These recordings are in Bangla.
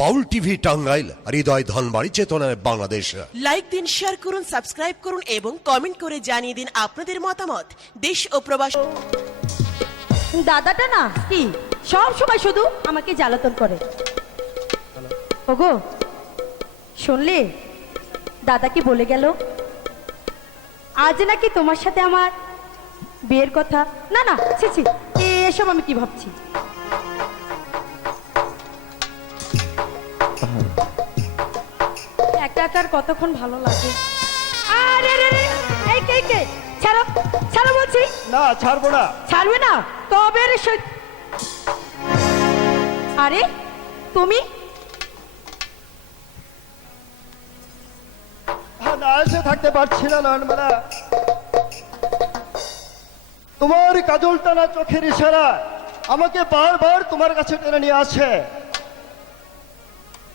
বাউল টিভি টাঙ্গাইল হৃদয় ধনবাড়ি চেতনায় বাংলাদেশ। লাইক দিন শেয়ার করুন সাবস্ক্রাইব করুন এবং কমেন্ট করে জানিয়ে দিন আপনাদের মতামত। দেশ ও প্রবাস দাদাটা না কি? সব সময় শুধু আমাকে জ্বালাতন করে। ওগো শুনলে? দাদা কি বলে গেল? আজ নাকি তোমার সাথে আমার বিয়ের কথা? না না ছি ছি। এসব আমি কি ভাবছি? একার কতক্ষণ ভালো লাগে? আরে রে রে এই কে কে? ছাড়ো ছাড়ো বলছি। না ছাড়বো না। ছাড়বে না? তবে রে সই- আরে তুমি? হ্যাঁ, না এসে থাকতে পারছি না নয়নমালা তোমার কাজল টানা চোখের ইশারা আমাকে বারবার তোমার কাছে টেনে নিয়ে আসে।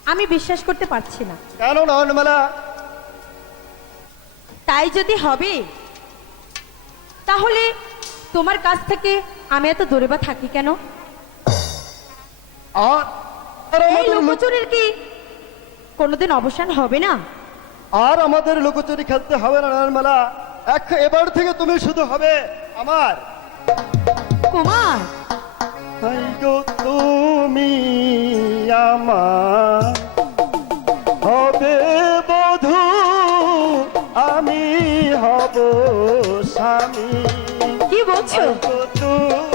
আমি বিশ্বাস করতে পারছি না। কেন নয়নমালা তাই যদি হবে তাহলে তোমার কাছ থেকে আমি এত দূরে বা থাকি কেন? এই লুকোচুরির কি কোনোদিন অবসান হবে না? আর আমাদের লুকোচুরি খেলতে হবে না নয়নমালা এক এবার থেকে তুমি শুধু হবে আমার। কুমার! তুমি আমার স্বামী। কি বলছো? তো তুমি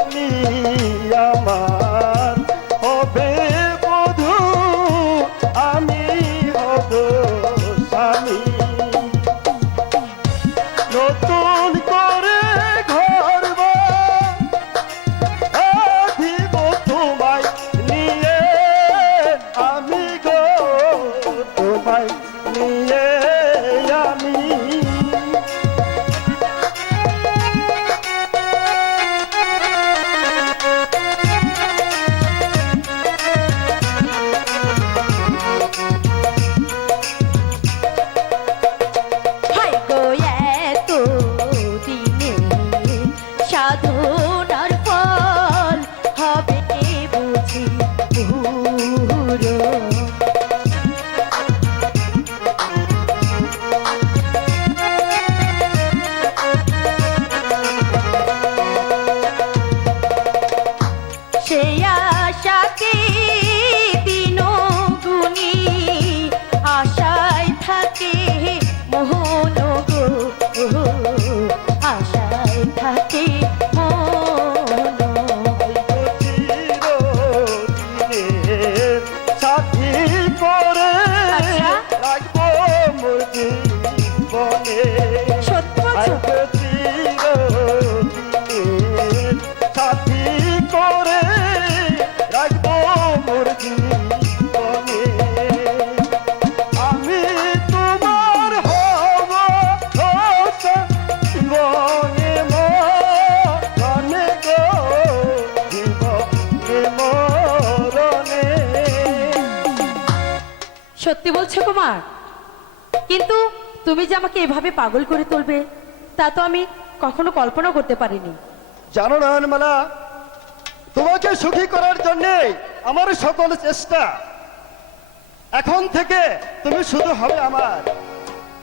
সত্যি বলছো কুমার? কিন্তু তুমি যে আমাকে এভাবে পাগল করে তুলবে, তা তো আমি কখনো কল্পনা করতে পারিনি। জানো নয়নমালা তোমাকে সুখী করার জন্য আমার সকল চেষ্টা। এখন থেকে তুমি শুধু হবে আমার।